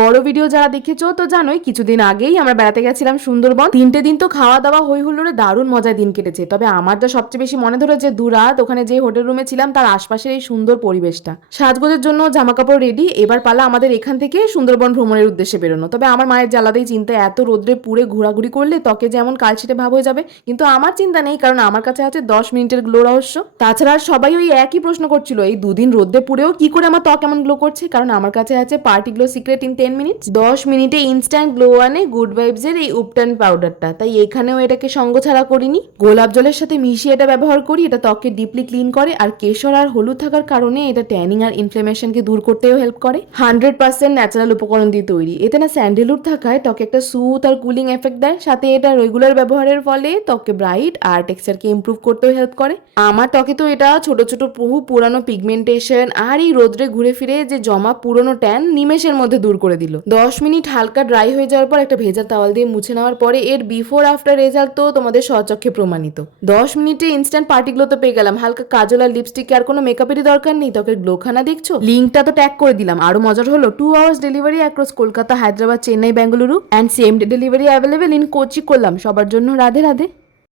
বড় ভিডিও যারা দেখেছ, তো জানোই কিছুদিন আগেই আমরা বেড়াতে গেছিলাম সুন্দরবন। তিনটে দিন তো খাওয়া দাওয়া হই হুল্লোড়ে দারুণ মজায় দিন কেটেছে। তবে আমার যা সবচেয়ে বেশি মনে ধরেছে দু রাত ওখানে যে হোটেল রুমে ছিলাম, তার আশপাশের এই সুন্দর পরিবেশটা। সাজগোজের জন্য জামা কাপড় রেডি এবার পালা আমাদের এখান থেকে সুন্দরবন ভ্রমণের উদ্দেশ্যে বেরোনো। তবে আমার মায়ের জ্বালাতেই চিন্তা এত রোদ্রে পুড়ে ঘোরাঘুরি করলে ত্বকে যেমন কালছিটে ভাব হয়ে যাবে, কিন্তু আমার চিন্তা নেই, কারণ আমার কাছে আছে দশ মিনিটের গ্লো রহস্য। তাছাড়া সবাই ওই একই প্রশ্ন করছিল, এই দুদিন রোদ্রে পুড়েও কি করে আমার ত্বক এমন গ্লো করছে? কারণ আমার কাছে আছে party glow secret in ten minutes দশ মিনিটে ইনস্ট্যান্ট গ্লো আনে গুড ভাইবসের এই উপটান পাউডারটা তাই এখানেও এটাকে সঙ্গ ছাড়া করিনি। গোলাপ জলের সাথে মিশিয়ে এটা ব্যবহার করি, এটা ত্বককে ডিপলি ক্লিন করে, আর কেশর আর হলুদ থাকার কারণে এটা ট্যানিং আর ইনফ্লেমেশনকে দূর করতেও হেল্প করে। হান্ড্রেড পার্সেন্ট ন্যাচারাল উপকরণ দিয়ে তৈরি। এতে না স্যান্ডেলউড থাকায় ত্বকে একটা সুথ আর কুলিং এফেক্ট দেয়। সাথে এটা রেগুলার ব্যবহারের ফলে ত্বকে ব্রাইট আর টেক্সচারকে ইমপ্রুভ করতেও হেল্প করে। আমার ত্বকে তো এটা ছোট ছোট বহু পুরানো পিগমেন্টেশন আর এই রোদ্রে ঘুরে ফিরে যে জমা পুরনো ট্যান নিমেষের মধ্যে দূর করে দিল। দশ মিনিট হালকা ড্রাই হয়ে যাওয়ার পর একটা ভেজা তাওয়াল দিয়ে মুছে নেওয়ার পরে এর বিফোর আফটার রেজাল্ট তো তোমাদের স্বচক্ষে প্রমাণিত। দশ মিনিটে ইনস্ট্যান্ট পার্টিগুলো তো পেয়ে গেলাম। হালকা কাজল আর লিপস্টিক আর কোনো মেকআপেরই দরকার নেই। ত্বকের গ্লোখানা দেখছ? লিঙ্কটা তো ট্যাগ করে দিলাম। আরও মজার হলো two hours delivery across Kolkata, Hyderabad, Chennai Bengaluru and same day delivery available in Kochi করলাম। সবার জন্য রাধে রাধে।